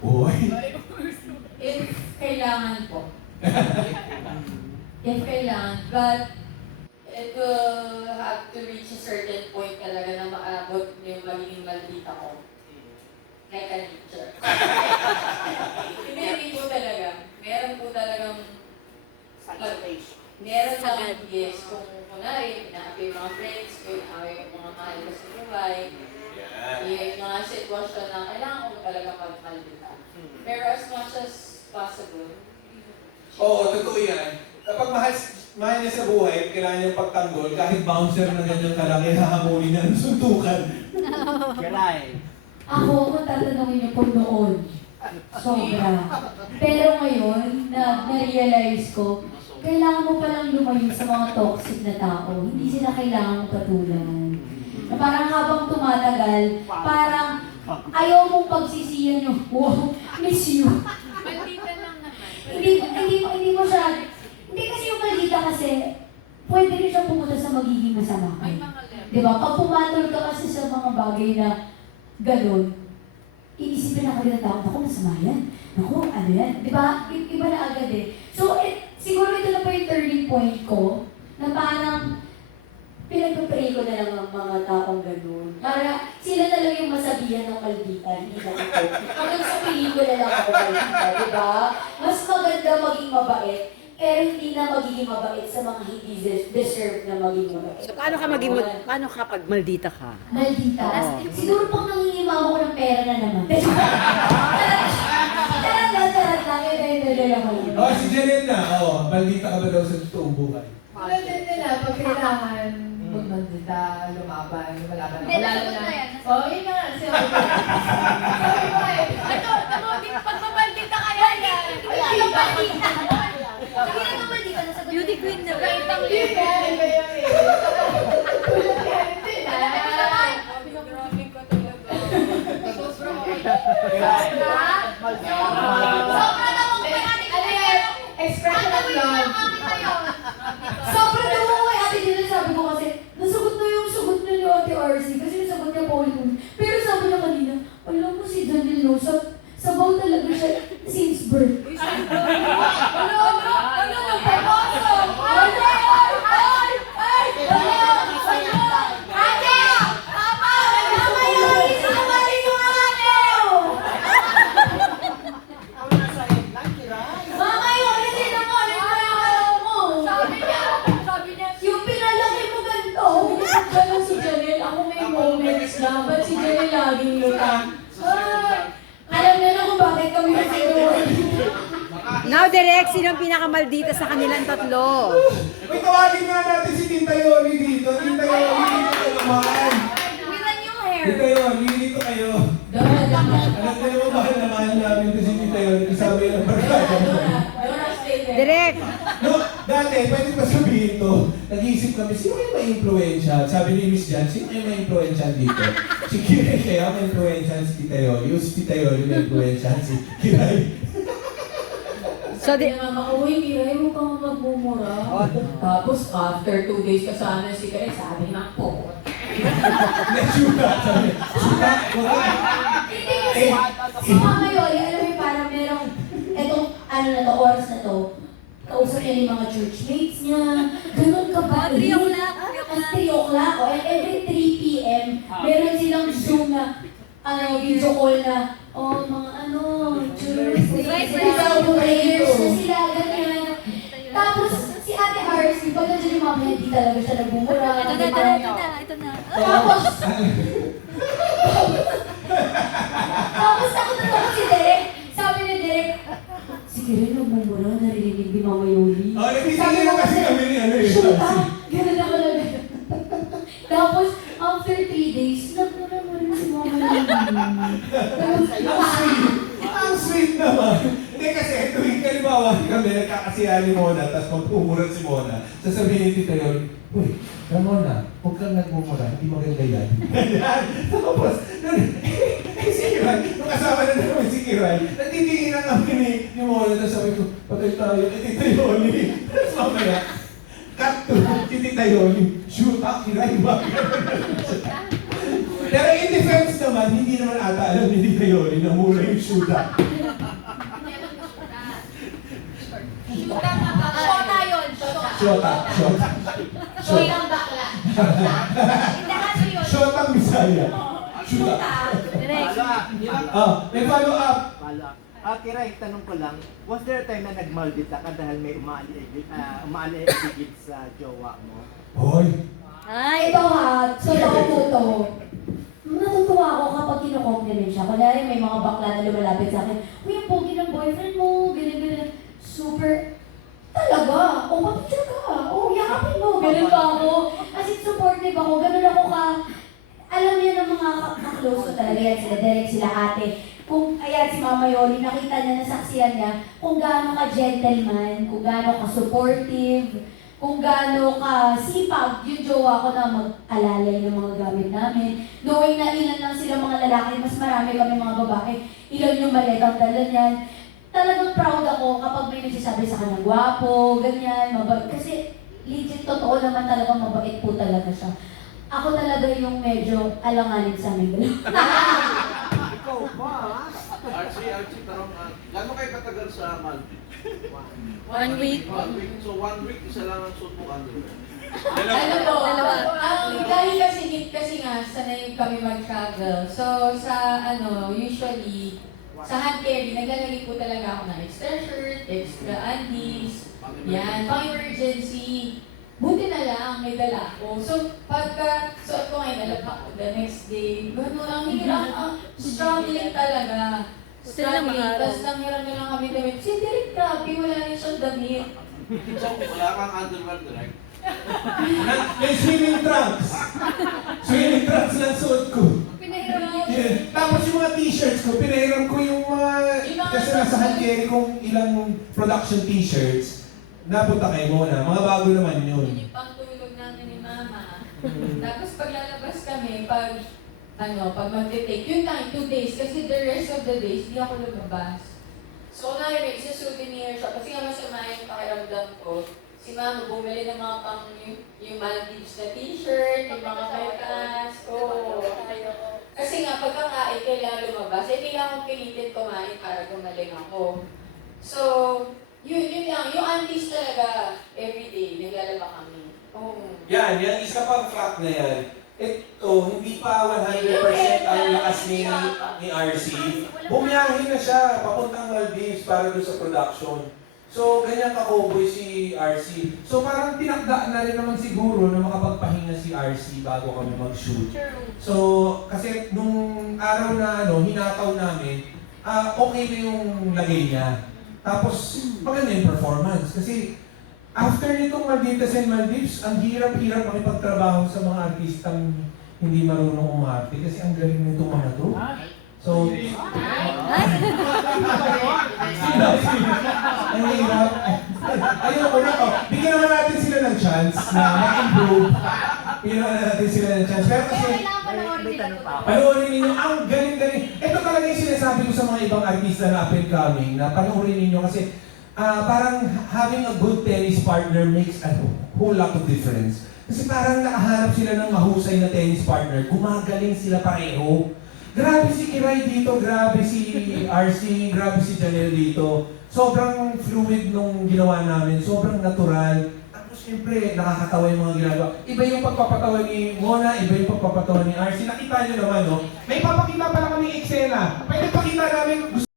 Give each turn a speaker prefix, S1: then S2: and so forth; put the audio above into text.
S1: Uy.
S2: If kailangan po. If kailangan. But it will have to reach a certain point talaga na maabot yung magiging maldita ko. Like a nature. Hindi, hindi po talaga. Meron po talagang Meron lang, yes, kung kunwari, pinaapi yung mga friends ko, inaaway yung mga mahal ko sa buhay,
S1: Yan.
S2: yung mga sitwasyon na kailangan ko talaga magmaldita. Pero as much as possible,
S1: Oo, totoo yan. Kapag mahal, mahal niya sa buhay, kailangan niyang pagtanggol, kahit bouncer na ganyan kalaki, hahamulin niya ng suntukan.
S3: Garay.
S4: Ako, kung tatanungin niyo po noon, sobra. Pero ngayon, na na-realize ko, kailangan mo palang lumayo sa mga toxic na tao. Hindi sila kailangan mong patulan. Na parang habang tumatagal, parang ayaw mong pagsisiyan yung, wow, miss you. Hindi, hindi, hindi mo siya, hindi kasi yung maldita kasi, pwede rin siya pumunta sa magiging masama. Di ba? Pag pumatol ka kasi sa mga bagay na gano'n, iisipin na agad ng tao, naku, masama yan. Naku, ano yan? Di ba? Iba na agad eh. So, eh, siguro ito na po yung turning point ko, na parang pinagpapray ko na lang ang mga taong gano'n. Para sila talaga yung masabihan ng maldita, hindi na ako. Hanggang sa pelikula lang ako maldita, di ba? Maganda maging mabait, pero hindi na magiging mabait sa mga hindi des- deserve na maging mabait.
S5: So, paano ka maging, paano ka pag maldita ka?
S4: Maldita. Siguro pag nangingimaw ako ng pera na naman. Charot lang, charot lang. Lang ako.
S1: Oh, si Janet na. Oh, maldita ka ba daw sa totoong buhay?
S6: Din nila, pag kailangan magmandita, lumaban, lumalaban
S7: nasagot
S6: na, oh, yun na, sabi ko. Sabi ko eh.
S7: Ito, ano, di- pag mabaldita ka yan.
S6: Ay, iba.
S4: Sige na maldita. Nasagot
S5: Beauty queen na ba?
S7: Baitang
S6: Yun
S7: libre.
S6: nga, iba yun eh. Tulad yan din, ah.
S2: grabe ko talaga.
S7: Sobra na mong pera ni
S6: Ano yan? Expression of love.
S4: Sobrang naman ko kay Ate Gina, sabi ko kasi, nasagot na yung sagot na ni Ate RC kasi nasagot niya pa ulit ulit. Pero sabi niya kanina, alam mo si Daniel no, sa, sabaw talaga siya since birth.
S7: Ano, ano, ano, nagpapasok.
S4: Ay, ay, ay, ay, ano, ano, ate, tama, tama yun, sinungaling yung ate. Mama yun, hindi na mo, ano yung alam mo?
S7: Sabi niya, sabi niya,
S4: Yung pinalaki mo ganito, ganun si Janelle, ako may moments na, ba't si Janelle laging lutang? Ay, alam na na kung bakit kami nagsinuwi.
S5: Direk, sino ang pinakamaldita sa kanilang tatlo?
S1: May tawagin nga natin si Tita Yoli dito. Tita Yoli, dito naman.
S7: Miran yung hair.
S1: Tita Yoli, dito kayo. Alam niyo naman bakit naman namin ito si Tita Yoli yung ng barkada mo.
S5: Direk,
S1: No, dati, pwede pa sabihin to, nag-iisip kami, sino kayo may influensya? Sabi ni Miss Jan, sino kayo may influensya dito? Si Kiray kaya may influensya si Tita Yoli. Yung si Tita Yoli may influensya si Kiray.
S5: So,
S4: Sabi
S5: di,
S4: ni mama ko, uy, huwag kang magmumura. Tapos, after two days kasama si Karen, sabi nga po. Hindi kasi, si Mama Yoli, alam mo yung parang merong, etong, ano na to, oras na to, kausap niya yung mga churchmates niya, ganun ka ba?
S7: Oh, three o'clock, three
S4: At 3 o'clock, o, and every 3 p.m., meron silang Zoom na, ano, video call na, oh, mga ano, church,
S7: Right, right.
S4: Pag nandiyan yung mama niya, di talaga siya nagmumura.
S7: Ito na,
S4: di
S7: ito na, ito na, ito na.
S4: Tapos
S1: kami nagkakasiyahan ni Mona tapos magpumura si Mona, sasabihin ni Tita Yoli, Uy, Ramona, huwag kang nagmumura, hindi maganda yan. Ganyan. Tapos, nun, eh, si Kiray, nung kasama na naman si Kiray, nagtitingin na kami ni, ni Mona, tapos sabi ko, patay tayo, eh, Tita Yoli. Tapos mamaya, cut to, si Tita shoot up, Kiray? Pero in defense naman, hindi naman ata alam ni Tita na mura yung shoot up. Shota, shota.
S2: So, yung bakla.
S7: Yun.
S1: Shota ang Bisaya. Shota.
S3: Yun.
S1: Ah, may follow up.
S3: Follow up. Ah, Kiray, tanong ko lang, was there a time na nagmaldita ka dahil may umaali-igit uh, umaali sa jowa mo?
S1: Hoy,
S4: Ay, ito ha, so ako po to. Natutuwa ako kapag kino-compliment siya. Kunyari may mga bakla na lumalapit sa akin, Uy, ang pogi ng boyfriend mo, ganyan, ganyan. Super, talaga, o mapicture ka, o yakapin mo, ganun ba ako? As in, supportive ako, ganun ako ka, alam niyo ng mga ka- ka-close ko talaga yan, sila Derek, sila ate. Kung, ayan, si Mama Yoli, nakita niya, nasaksiyan niya, kung gaano ka gentleman, kung gaano ka supportive, kung gaano ka sipag yung jowa ko na mag-alalay ng mga gamit namin. Knowing na ilan lang sila mga lalaki, mas marami kami mga babae, ilan yung maletang dala niyan. Talagang proud ako kapag may nagsasabi sa kanya, gwapo, ganyan, mabait. Kasi legit, totoo naman talaga mabait po talaga siya. Ako talaga yung medyo alanganin sa amin.
S3: Ikaw ba?
S8: Archie, Archie, tanong, uh, gano'n kayo katagal sa Maldives?
S5: One week.
S8: One week. So one week, isa lang ang suot underwear.
S2: Ano po?
S7: Dalawa.
S2: Ang dahil kasi kasi nga sanay kami mag-travel. So sa ano, usually sa hand carry, naglalagay po talaga ako ng extra shirt, extra undies, yan, pang emergency. Buti na lang, may dala ako. So, pagka suot ko ngayon, alam ako, the next day, gano'n, ang hirap, ang struggling talaga.
S5: Still lang araw.
S2: tapos nanghiram na lang kami damit. Si Derek, grabe, wala rin siyang damit.
S8: So, wala kang underwear direct.
S1: may swimming trunks. Swimming trunks lang suot ko. Tapos yung mga t-shirts ko, pinahiram ko yung mga,
S2: mga
S1: kasi nasa hand carry kong ilang production t-shirts, napunta kay Mona. Mga bago naman yun.
S2: Yun yung pangtulog namin ni Mama. Tapos paglalabas kami, pag ano, pag mag-take, yun lang, two days. Kasi the rest of the days, di ako lumabas. So, kung narinig sa souvenir shop, kasi nga masama yung pakiramdam ko, si Mama bumili ng mga pang yung, yung Maldives na t-shirt, yung mga metas, oh. Kasi nga, pagkakain, kailangan lumabas. Eh, kailangan pilitin kumain para gumaling ako. So, yun, yun lang. Yung aunties talaga, everyday, naglalaba kami. Oh.
S1: Yan, yan, isa pang fact na yan. Ito, hindi pa 100% ang lakas ni, ni RC. Bumiyahin na siya, papuntang Maldives para doon sa production. So, ganyan ka-cowboy si RC. So, parang tinakda na rin naman siguro na makapagpahinga si RC bago kami mag-shoot. So, kasi nung araw na ano, hinataw namin, ah okay na yung lagay niya. Tapos, maganda yung performance. Kasi, after nitong Malditas and Maldives, ang hirap-hirap makipagtrabaho sa mga artistang hindi marunong umarte kasi ang galing nitong mga to. So, ang hirap. Ayoko na. Oh, bigyan naman natin sila ng chance na ma-improve. Bigyan naman natin sila ng chance. Pero kasi,
S7: panoorin to.
S1: ninyo, ang galing-galing. Ito talaga yung sinasabi ko sa mga ibang artista na up and coming, na panoorin ninyo kasi ah, parang having a good tennis partner makes a whole lot of difference. Kasi parang nakahanap sila ng mahusay na tennis partner, gumagaling sila pareho. Grabe si Kiray dito, grabe si RC, grabe si Janelle dito. Sobrang fluid nung ginawa namin, sobrang natural. Tapos siyempre, nakakatawa yung mga ginagawa. Iba yung pagpapatawa ni Mona, iba yung pagpapatawa ni RC. Nakita nyo naman, no? May papakita pala kami eksena. Pwede pakita namin,